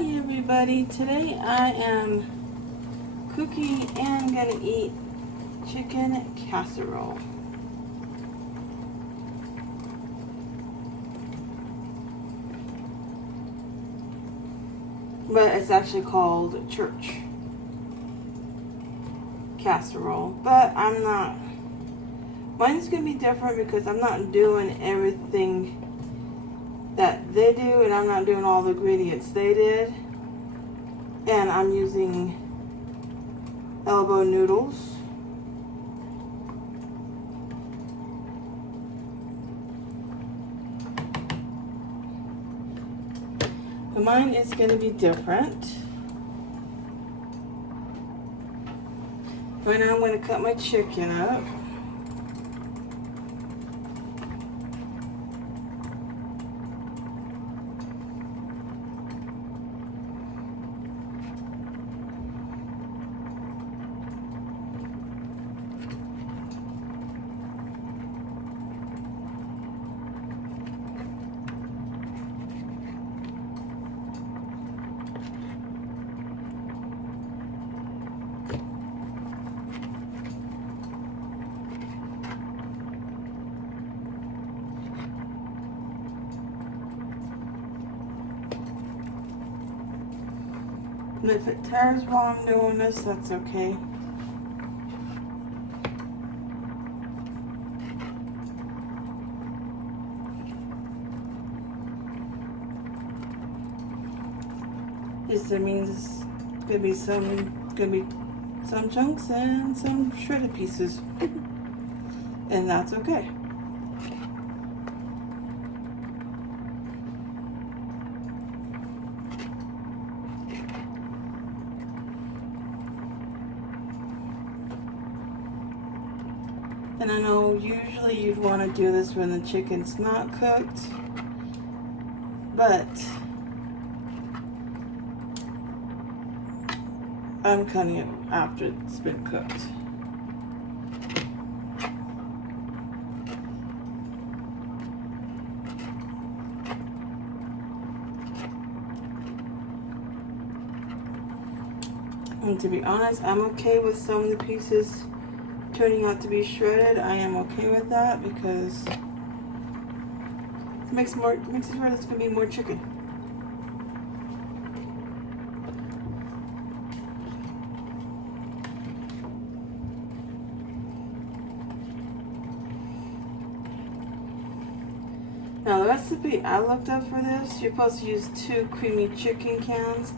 Hi everybody, today I am cooking and gonna eat chicken casserole. But it's actually called church casserole. But mine's gonna be different because I'm not doing everything that they do, and I'm not doing all the ingredients they did. And I'm using elbow noodles. But mine is going to be different. Right now I'm going to cut my chicken up. And if it tears while I'm doing this, that's okay. This means it's gonna be some chunks and some shredded pieces. And that's okay. And I know usually you'd want to do this when the chicken's not cooked, but I'm cutting it after it's been cooked. And to be honest, I'm okay with some of the pieces turning out to be shredded. I am okay with that because it makes it where there's gonna be more chicken. Now the recipe I looked up for this, you're supposed to use 2 creamy chicken cans.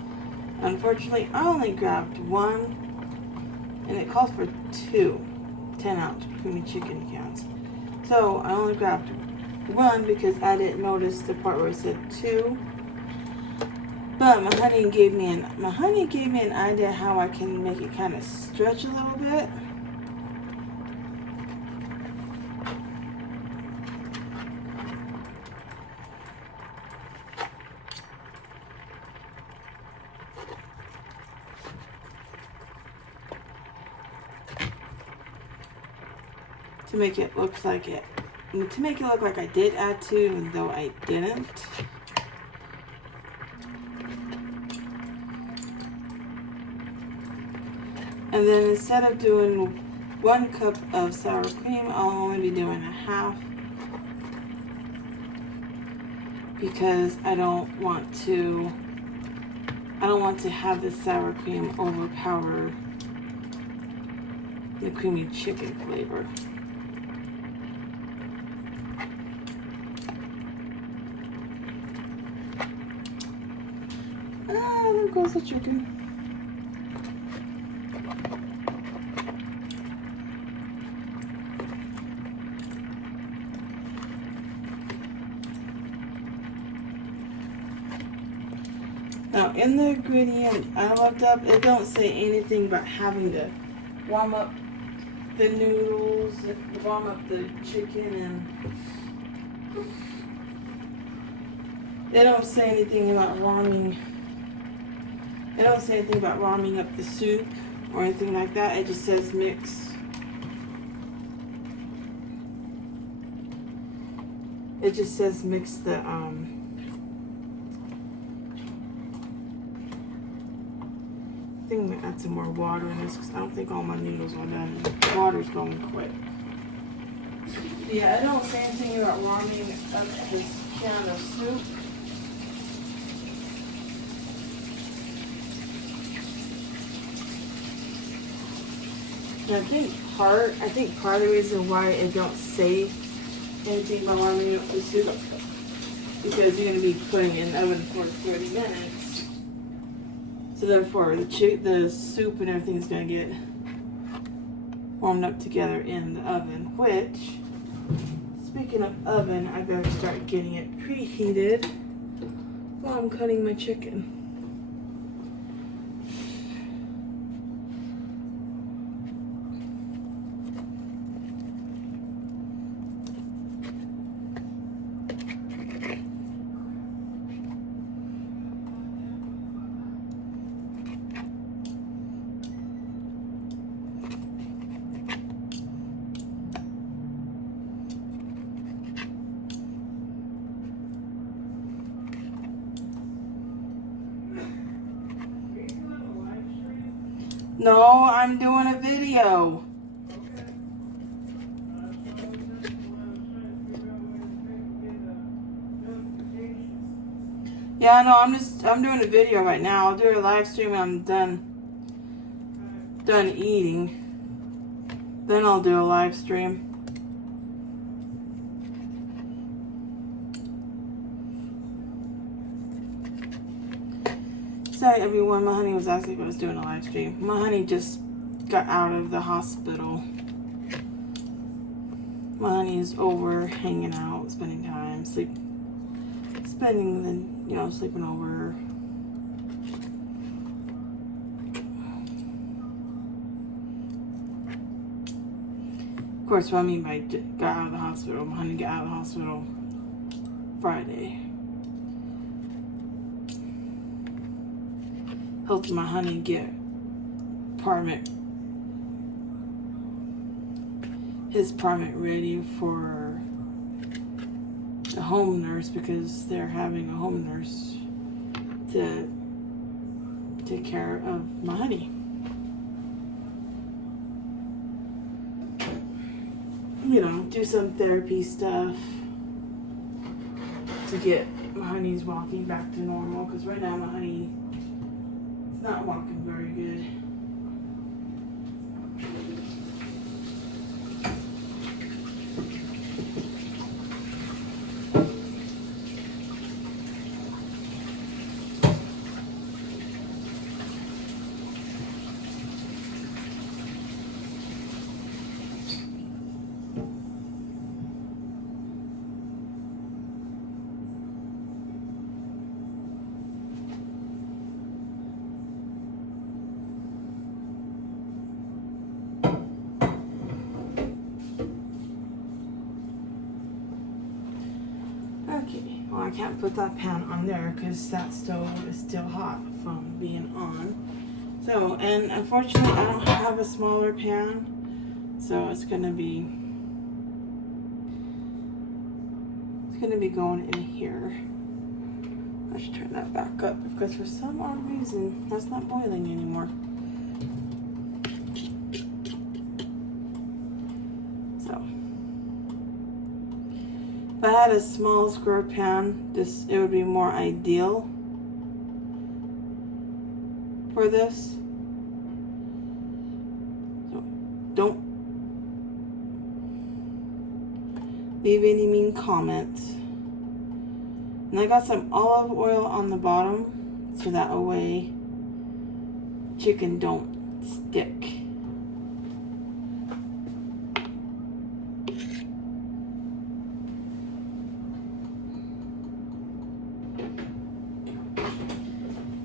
Unfortunately, I only grabbed 1, and it calls for 2 10-ounce creamy chicken cans. So I only grabbed 1 because I didn't notice the part where it said 2. But my honey gave me an idea how I can make it kind of stretch a little bit. To make it look like I did add 2, even though I didn't. And then instead of doing 1 cup of sour cream, I'll only be doing 1/2, because I don't want to have the sour cream overpower the creamy chicken flavor. There goes the chicken. Now in the ingredient I looked up, it don't say anything about having to warm up the noodles, warm up the chicken, and they don't say anything about warming up the soup or anything like that. It just says mix. It just says mix the think I'm gonna add some more water in this because I don't think all my noodles are done. And water's going quick. Yeah, I don't say anything about warming up this can of soup. And I think part of the reason why I don't say anything about warming up the soup because you're gonna be putting it in the oven for 30 minutes. So therefore, the soup and everything is gonna get warmed up together in the oven. Which, speaking of oven, I better start getting it preheated while I'm cutting my chicken. No, I'm doing a video. Yeah, no, I'm doing a video right now. I'll do a live stream when I'm done eating. Then I'll do a live stream. Sorry everyone, my honey was asking if I was doing a live stream. My honey just got out of the hospital. My honey is over hanging out, spending time, sleeping over. Of course, what I mean by got out of the hospital, my honey got out of the hospital Friday. Helped my honey get his apartment ready for the home nurse because they're having a home nurse to take care of my honey. You know, do some therapy stuff to get my honey's walking back to normal because right now my honey is not walking very good. Okay, well I can't put that pan on there because that stove is still hot from being on. So, and unfortunately I don't have a smaller pan, so it's gonna be going in here. I should turn that back up because for some odd reason that's not boiling anymore. So. If I had a small square pan, it would be more ideal for this. So don't leave any mean comments. And I got some olive oil on the bottom so that way chicken don't stick.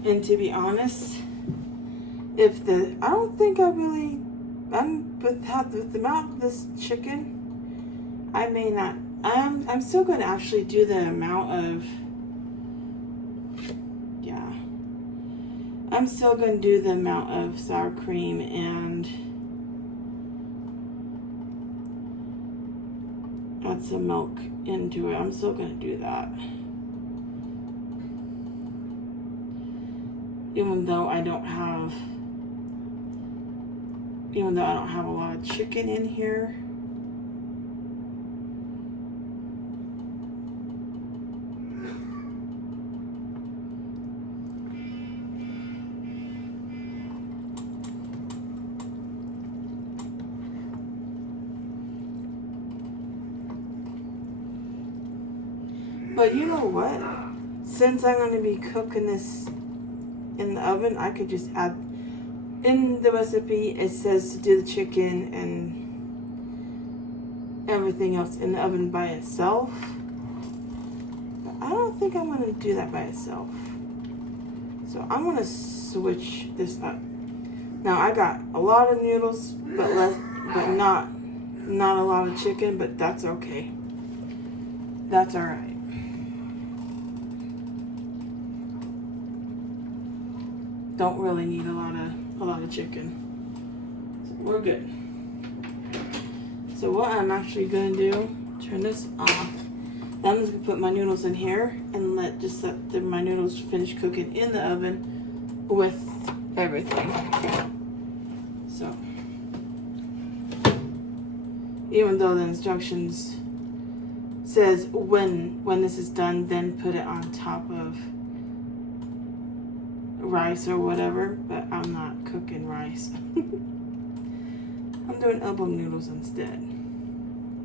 And to be honest, with the amount of this chicken, I may not. I'm still going to actually do the amount of. Yeah. I'm still going to do the amount of sour cream and add some milk into it. I'm still going to do that. Even though I don't have even though I don't have a lot of chicken in here. But you know what? Since I'm going to be cooking this in the oven, I could just add, in the recipe it says to do the chicken and everything else in the oven by itself. But I don't think I'm going to do that by itself. So I'm going to switch this up. Now I got a lot of noodles, but not a lot of chicken, but that's okay. That's all right. Don't really need a lot of chicken. So we're good. So what I'm actually gonna do, turn this off. Then I'm just gonna put my noodles in here and let my noodles finish cooking in the oven with everything. So even though the instructions says when this is done, then put it on top of rice or whatever, but I'm not cooking rice. I'm doing elbow noodles instead.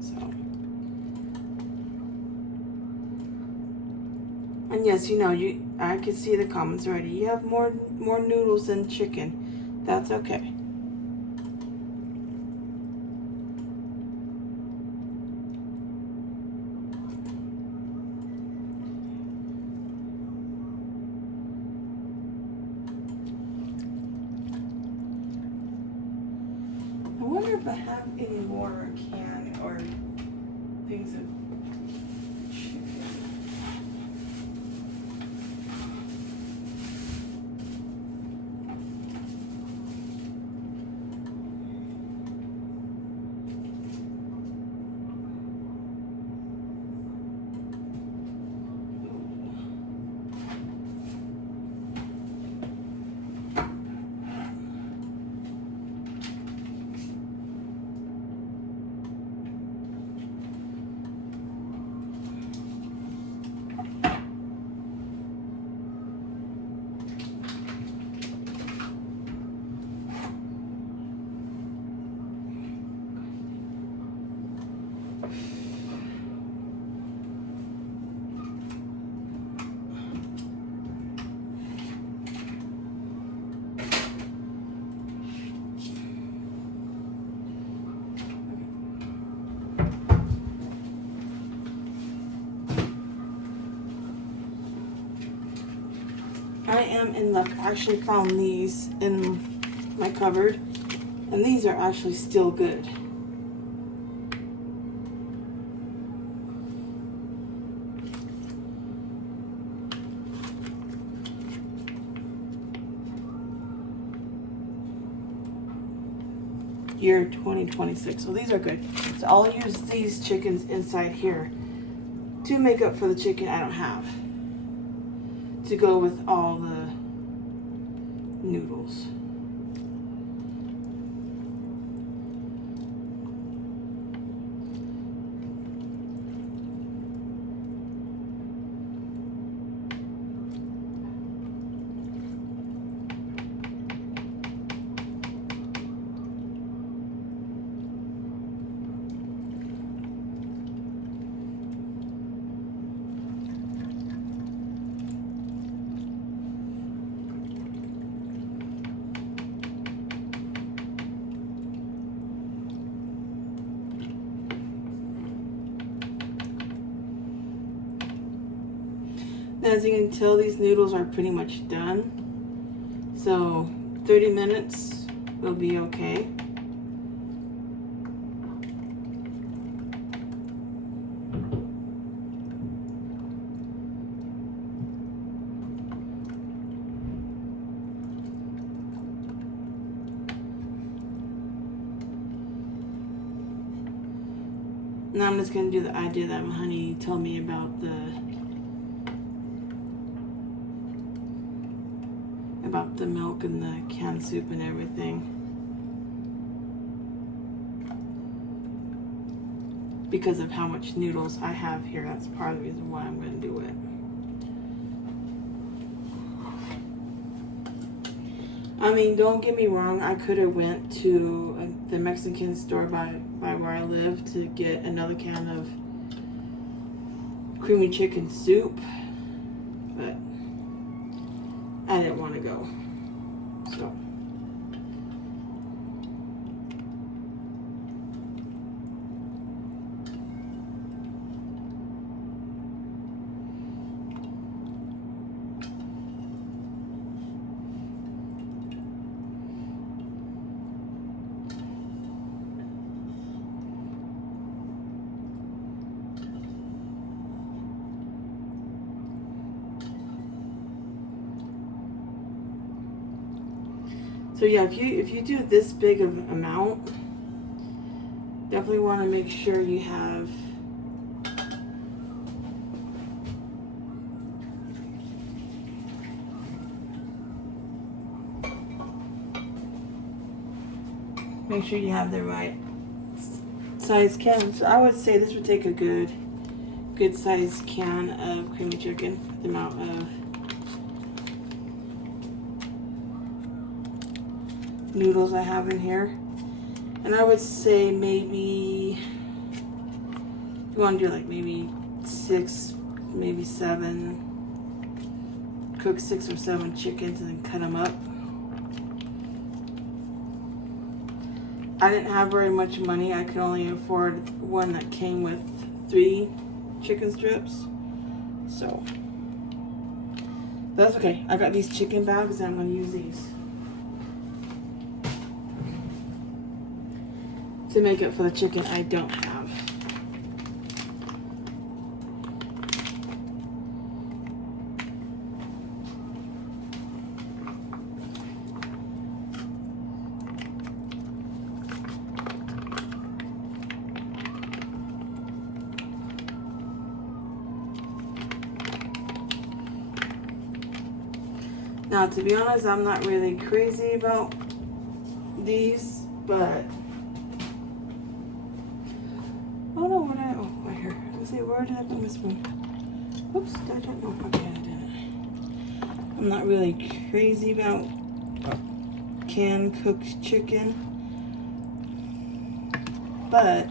So, and yes, you know, I can see the comments already. You have more noodles than chicken. That's okay. I wonder if I have any more can or things of chicken. I am in luck. I actually found these in my cupboard, and these are actually still good. Year 2026. So these are good. So I'll use these chickens inside here to make up for the chicken I don't have, to go with all the noodles. As you can tell, these noodles are pretty much done. So 30 minutes will be okay. Now I'm just going to do the idea that my honey told me about the milk and the canned soup and everything. because of how much noodles I have here. That's part of the reason why I'm going to do it. I mean, don't get me wrong, I could have went to the Mexican store by where I live to get another can of creamy chicken soup, but I didn't want to go. So yeah, if you do this big of an amount, definitely want to make sure you have the right size can. So I would say this would take a good size can of creamy chicken, the amount of noodles I have in here. And I would say maybe you want to do like maybe 6, maybe 7, cook 6 or 7 chickens and then cut them up. I didn't have very much money. I could only afford one that came with 3 chicken strips, so that's okay. I got these chicken bags and I'm going to use these to make up for the chicken I don't have. Now, to be honest, I'm not really crazy about these, but where did I put my spoon? Oops, I don't know. Okay, I didn't. I'm not really crazy about canned cooked chicken, but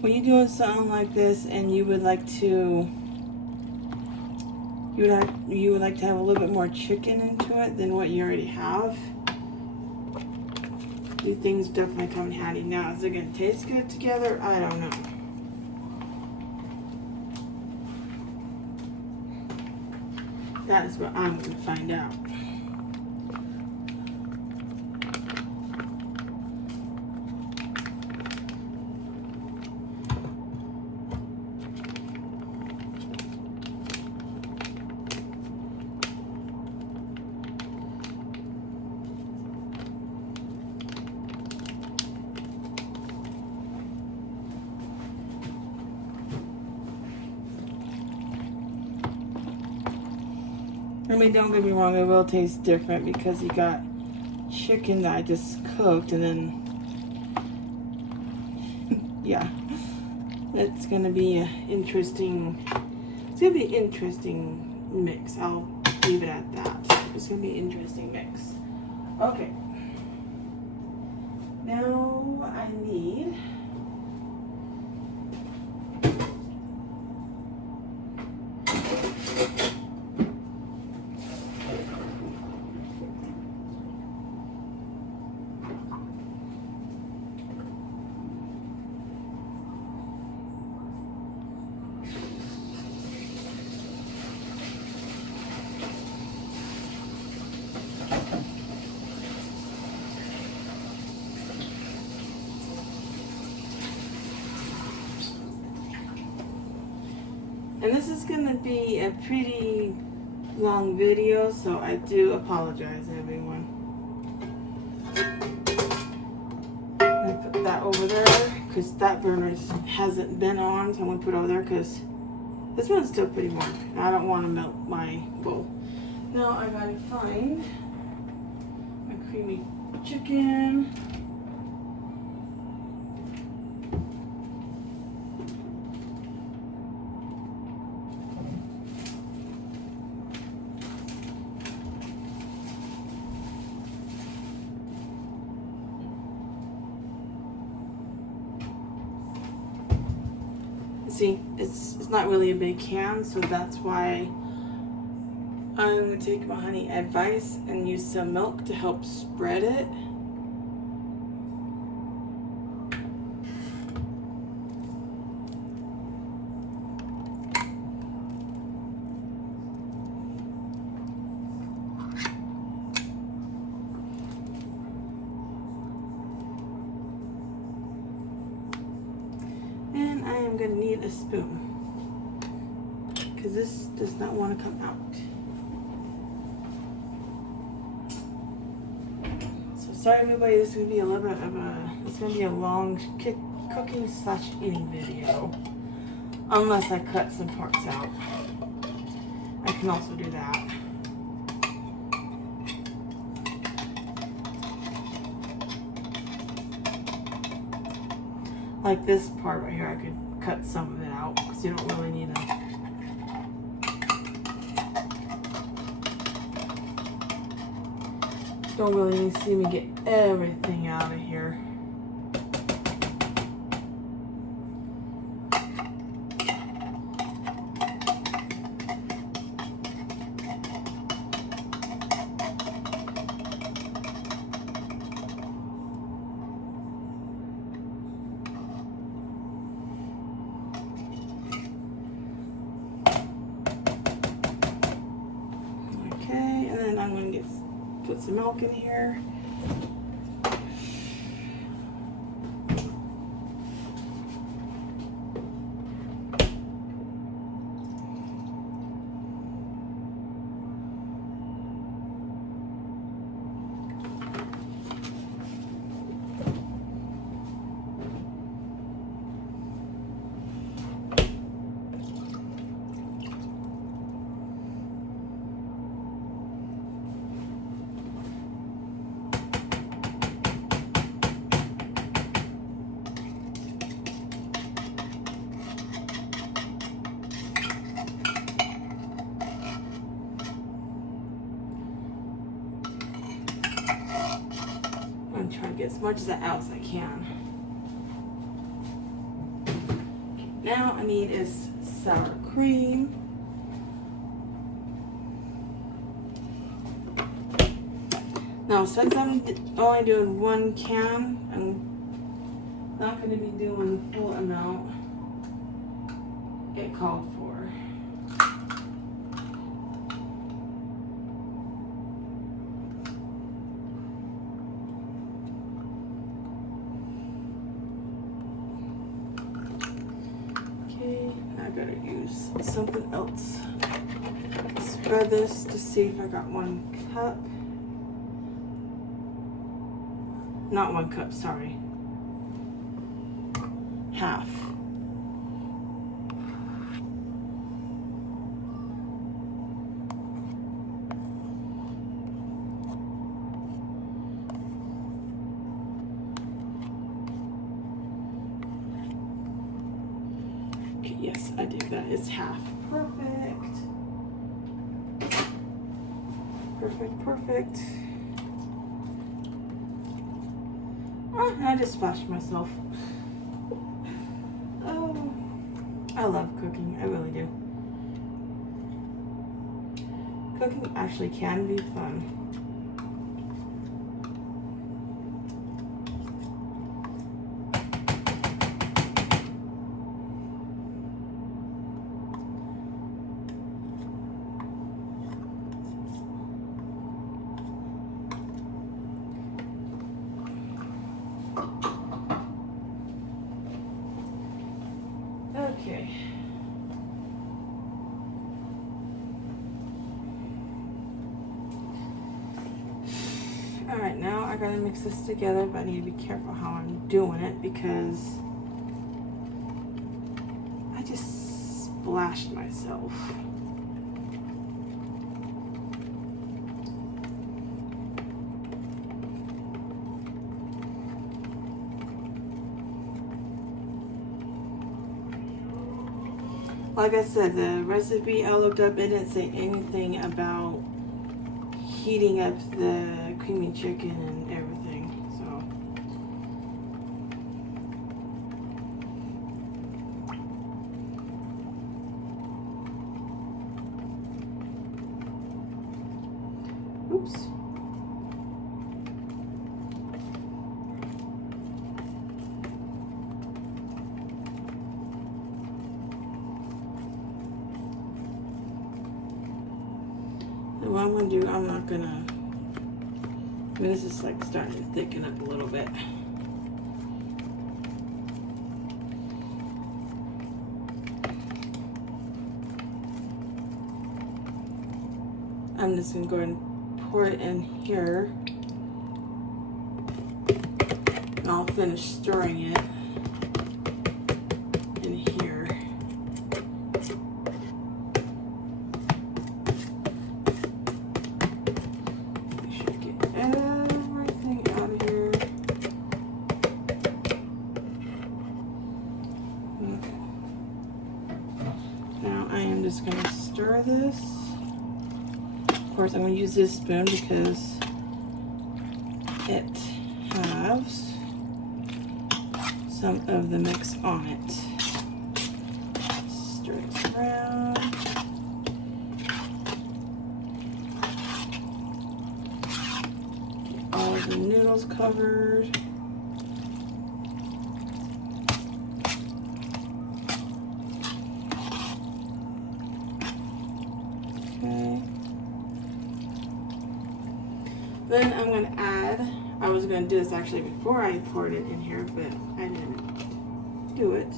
when you're doing something like this and you would like to have a little bit more chicken into it than what you already have, these things definitely come in handy. Now, is it going to taste good together? I don't know. That is what I'm going to find out. I mean, don't get me wrong, it will taste different because you got chicken that I just cooked, and then, yeah, it's gonna be an interesting mix. I'll leave it at that. It's gonna be an interesting mix. Okay. Now I need and this is going to be a pretty long video, so I do apologize, everyone. I put that over there because that burner hasn't been on, so I'm going to put it over there because this one's still pretty warm. I don't want to melt my bowl. Now I got to find my creamy chicken. see, it's not really a big can, so that's why I'm going to take my honey advice and use some milk to help spread it. And I am going to need a spoon because this does not want to come out. Sorry everybody, this is going to be a little bit of it's going to be a long cooking / eating video. Unless I cut some parts out. I can also do that. Like this part right here, I could cut some of it out because you don't really need to. Don't really need to see me get everything out of here. Okay, and then I'm going to put some milk in here. I'm trying to get as much of that out as I can. Now I need is sour cream. Now since I'm only doing 1 can, I'm not going to be doing the full amount it called for. I gotta use something else. Spread this to see if I got 1 cup. Not 1 cup, sorry. Half. Yes, I do. That is half. Perfect. Perfect, perfect. Oh, I just splashed myself. Oh, I love cooking. I really do. Cooking actually can be fun. Okay. Alright, now I gotta mix this together, but I need to be careful how I'm doing it because I just splashed myself. Like I said, the recipe I looked up, it didn't say anything about heating up the creamy chicken and everything, so. Oops. And what I'm going to do, I'm not going to, this is like starting to thicken up a little bit. I'm just going to go ahead and pour it in here. And I'll finish stirring it in here. Make sure I get everything out of here. Okay. Now I am just going to stir this. Of course, I'm going to use this spoon because it has some of the mix on it. Stir it around. Get all of the noodles covered. Okay. Then I'm going to add, I was going to do this actually before I poured it in here, but I didn't do it.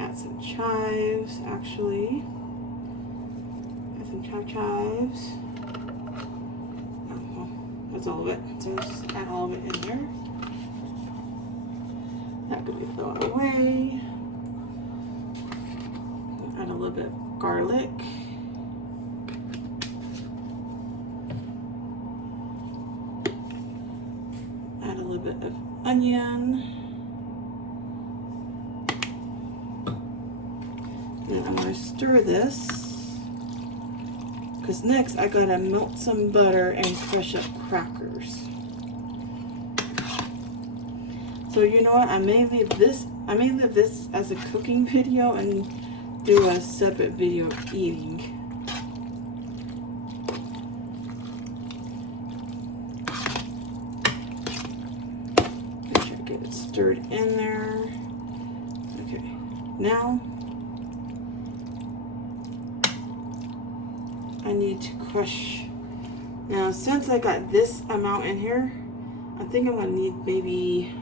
Add some chives, actually. Add some chives. Oh, well, that's all of it. So let's just add all of it in here. That could be thrown away. Add a little bit of garlic. Add a little bit of onion. And I'm going to stir this because next I gotta melt some butter and crush up crackers. So you know what? I may leave this as a cooking video and do a separate video of eating. Get it stirred in there. Okay, now I need to crush. Now, since I got this amount in here, I think I'm gonna need maybe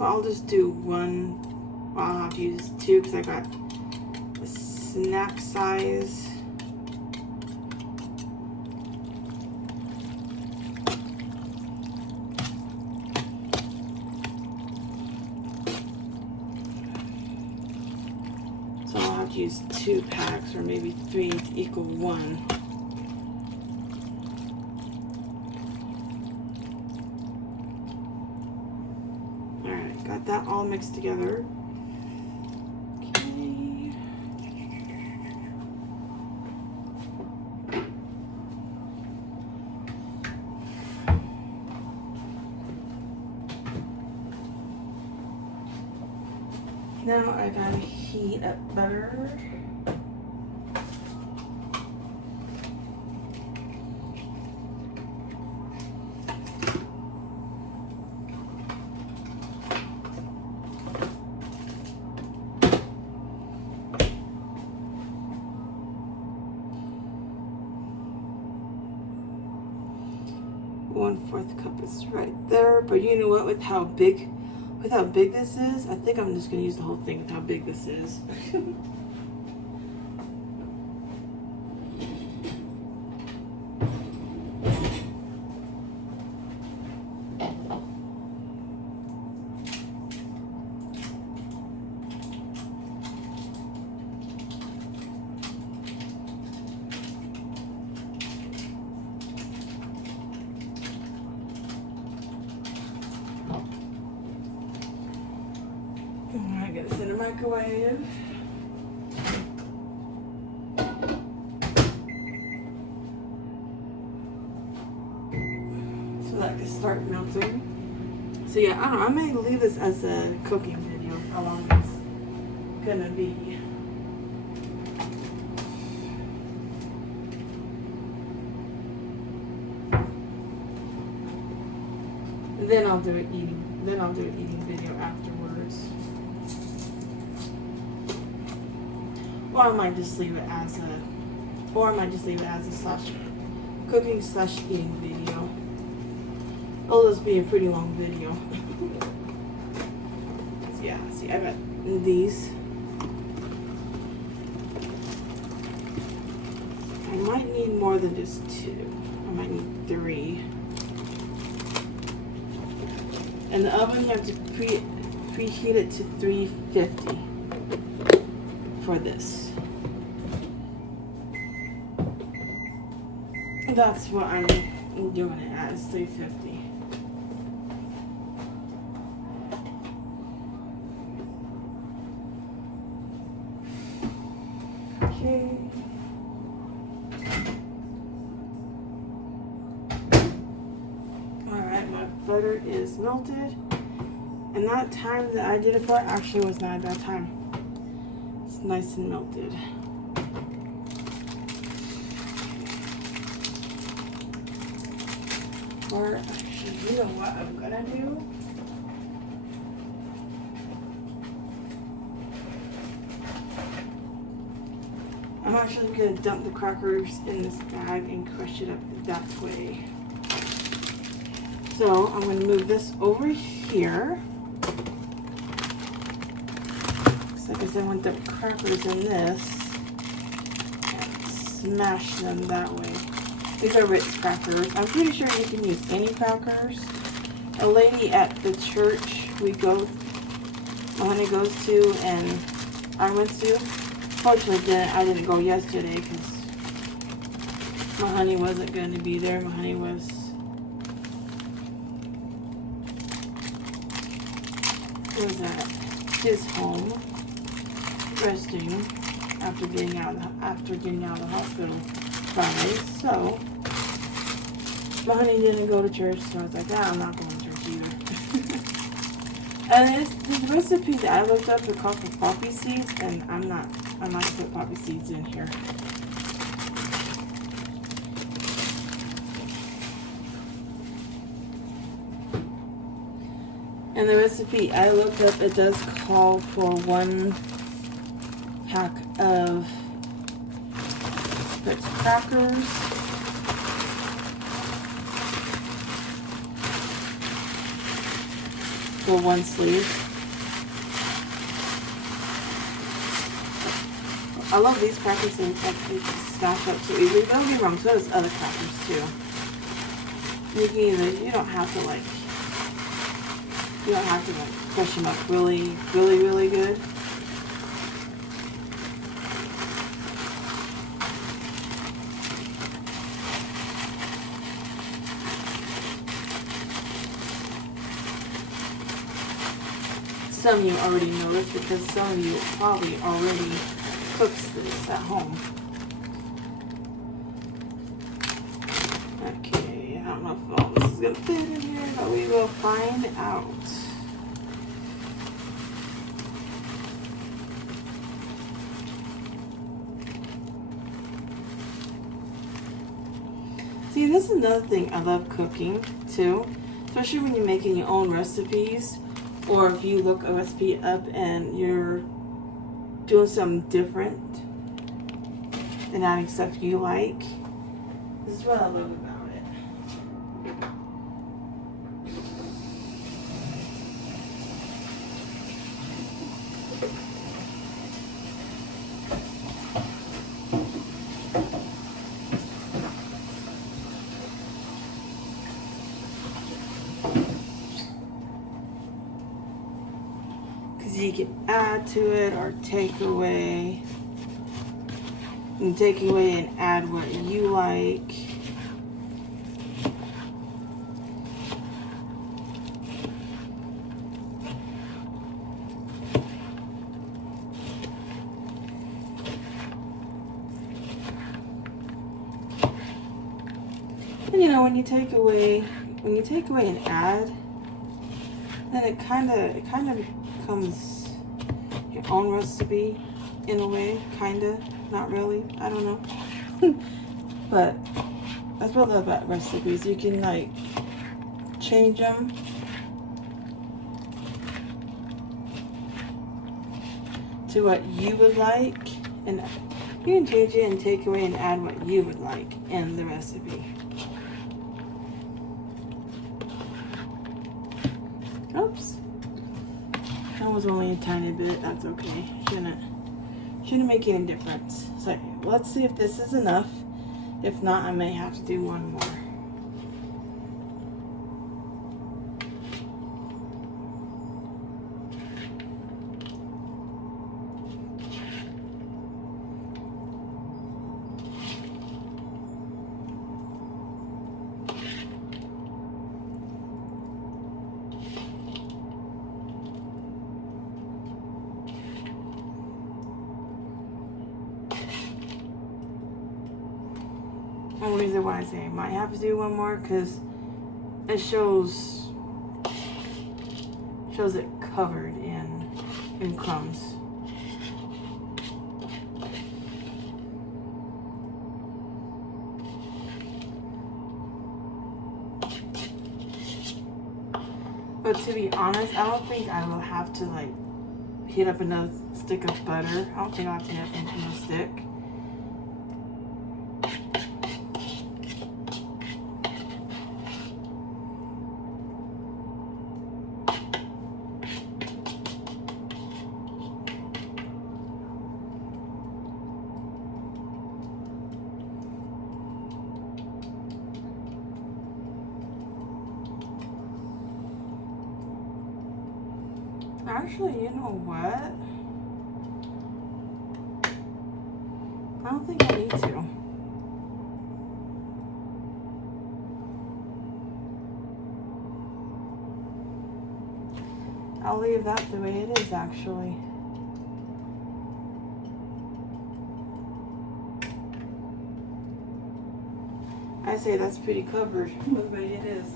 I'll just do one. I'll have to use two because I got a snack size. So I'll have to use 2 packs or maybe 3 to equal 1. Alright, got that all mixed together. Okay. Now I gotta heat up butter. One-fourth cup is right there, but you know what? With how big this is, I think I'm just gonna use the whole thing with how big this is. Alright, get this in the microwave. So that can start melting. So yeah, I don't know, I may leave this as a cooking video how long it's gonna be. Then I'll do an eating video afterwards. Or I might just leave it as a cooking/eating video. It'll just be a pretty long video. Yeah, see, I got these. I might need more than just 2. I might need 3. And the oven, you have to preheat it to 350 for this. That's what I'm doing it as, 350. Okay. Alright, my butter is melted. And that time that I did it for actually was not at that time. It's nice and melted. Or actually, you know what I'm gonna do? I'm actually gonna dump the crackers in this bag and crush it up that way. So I'm gonna move this over here. Like I said, I want the crackers in this and smash them that way. These are Ritz crackers. I'm pretty sure you can use any crackers. A lady at the church my honey goes to and I went to. Fortunately, I didn't go yesterday because my honey wasn't going to be there. My honey was at his home resting after getting out of the hospital Friday. So my honey didn't go to church, so I was like, I'm not going to church either. And this recipe that I looked up, it called for poppy seeds, and I'm not going to put poppy seeds in here. And the recipe I looked up, it does call for 1 pack of Ritz crackers. For 1 sleeve. I love these crackers and they smash up so easily. Don't get me wrong, so does other crackers too. You don't have to crush them up really, really, really good. Some of you already know this because some of you probably already cooks this at home. Okay, I don't know if all this is going to fit in here, but we will find out. See, this is another thing I love cooking too, especially when you're making your own recipes. Or if you look a recipe up and you're doing something different and adding stuff you like. This is what I love about it. You can add to it or take away. You can take away and add what you like. And you know, when you take away and add, then it kind of becomes your own recipe in a way, not really, I don't know. But that's what I love about recipes. You can change them to what you would like, and you can change it and take away and add what you would like in the recipe. Oops. That was only a tiny bit. That's okay. Shouldn't make any difference. So let's see if this is enough. If not, I may have to do one more. One reason why I say I might have to do one more, because it shows it covered in crumbs. But to be honest, I don't think I will have to like heat up another stick of butter. I don't think I'll have to heat up another stick. Actually, you know what? I don't think I need to. I'll leave that the way it is, actually. I say that's pretty covered the way it is.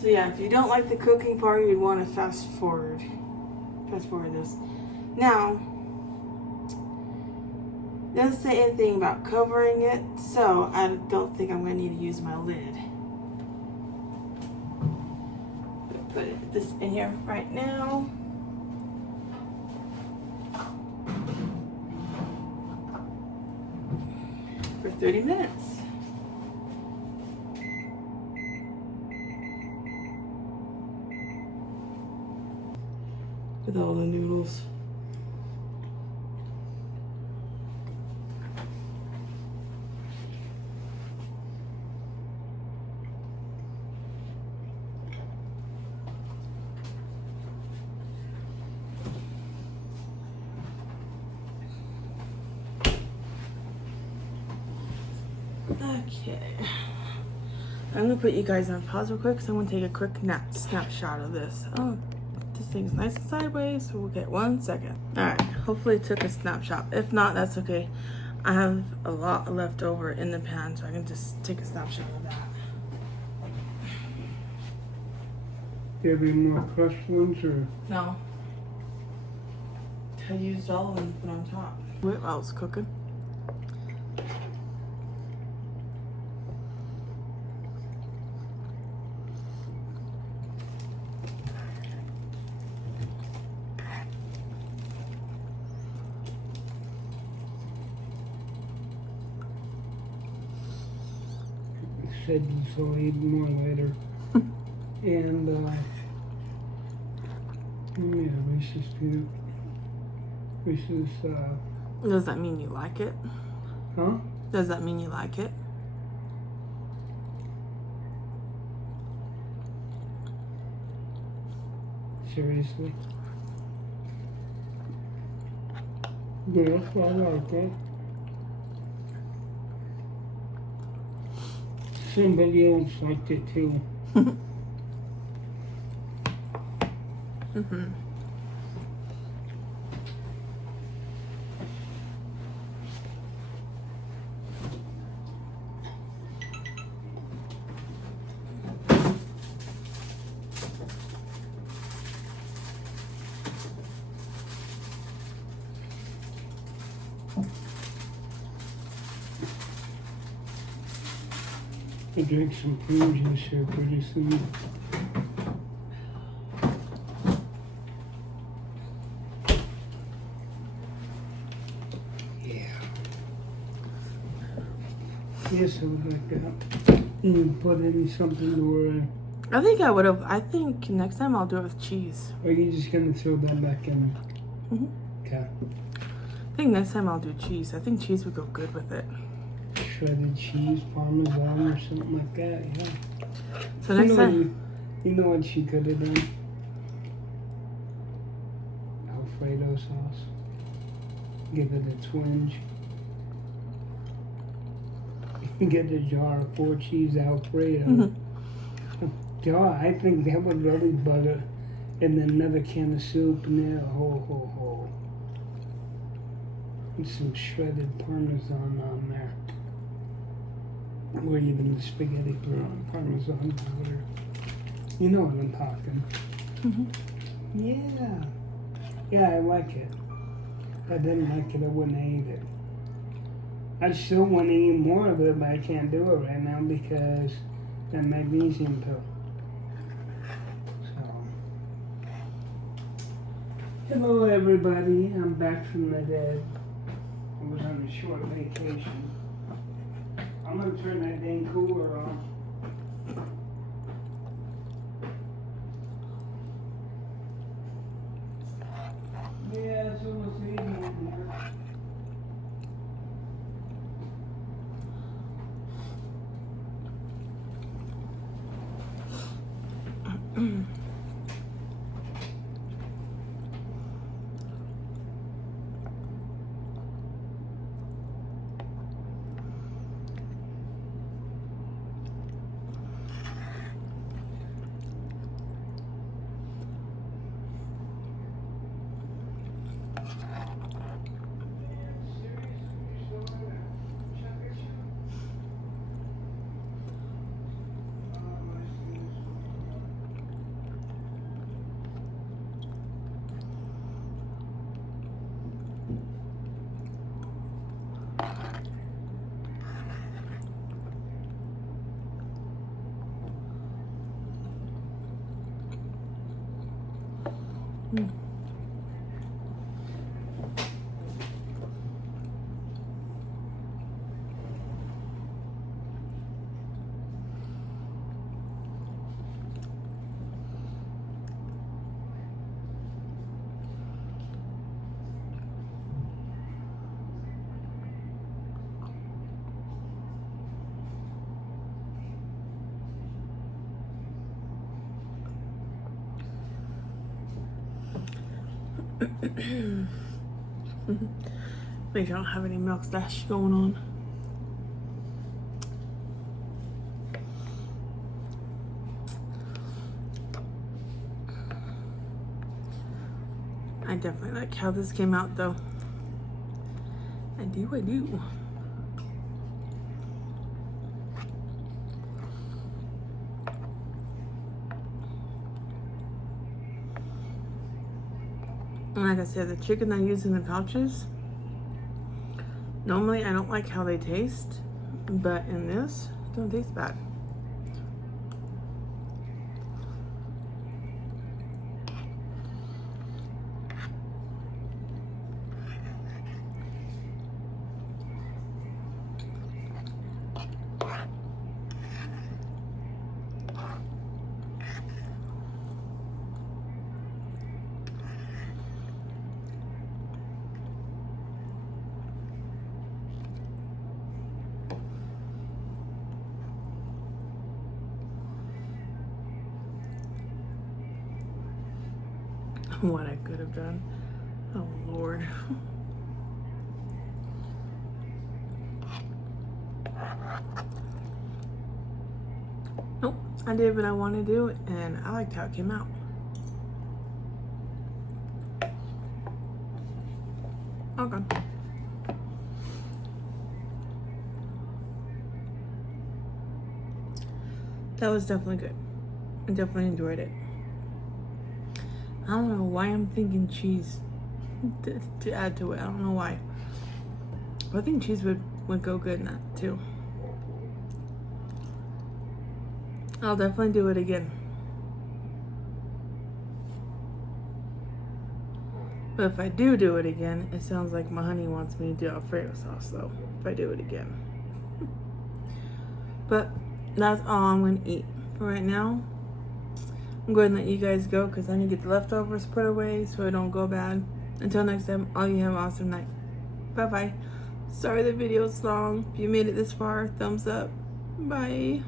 So yeah, if you don't like the cooking part, you'd want to fast forward this. Now, it doesn't say anything about covering it, so I don't think I'm going to need to use my lid. Put this in here right now. For 30 minutes. With all the noodles. Okay. I'm gonna put you guys on pause real quick because I'm gonna take a quick snapshot of this. Oh. This thing's nice and sideways, so we'll get 1 second. All right, hopefully it took a snapshot. If not, that's okay. I have a lot left over in the pan, so I can just take a snapshot of that. Do you have any more crushed ones, or? No. I used all of them to put on top. What else cooking? Said so I'll eat more later. And yeah, Reese's peanut. Reese's Does that mean you like it? huh? Does that mean you like it? Seriously? Yes, I like it. Somebody else liked it too. Mm-hmm. I drink some prune juice here pretty soon. Yeah. Yes, I would like that. You put in something to I think I would have. I think next time I'll do it with cheese. or are you just gonna throw that back in? Mm-hmm. Okay. I think next time I'll do cheese. I think cheese would go good with it. Shredded cheese, Parmesan, or something like that, yeah. So next time. You know what she could have done? Alfredo sauce. Give it a twinge. Get a jar of 4 cheese Alfredo. Mm-hmm. God, I think that would really butter. And then another can of soup and there, ho. And some shredded Parmesan on there. Or even the spaghetti Parmesan powder. You know what I'm talking. Mm-hmm. Yeah. Yeah, I like it. If I didn't like it, I wouldn't have ate it. I still want to eat more of it, but I can't do it right now because that magnesium pill. So, hello everybody. I'm back from the dead. I was on a short vacation. I'm gonna turn that dang cooler on. Yeah, it's almost evening here. Make sure I don't have any milk stash going on. I definitely like how this came out though. I do. And like I said, the chicken I use in the pouches, normally I don't like how they taste, but in this, it don't taste bad. What I could have done. Oh Lord. Nope, I did what I wanted to do and I liked how it came out. Okay. That was definitely good. I definitely enjoyed it. I don't know why I'm thinking cheese to add to it. I don't know why. But I think cheese would go good in that too. I'll definitely do it again. But if I do it again, it sounds like my honey wants me to do Alfredo sauce though, if I do it again. But that's all I'm going to eat for right now. I'm going to let you guys go because I need to get the leftovers put away so it don't go bad. Until next time, all you have an awesome night. Bye-bye. Sorry the video's long. If you made it this far, thumbs up. Bye.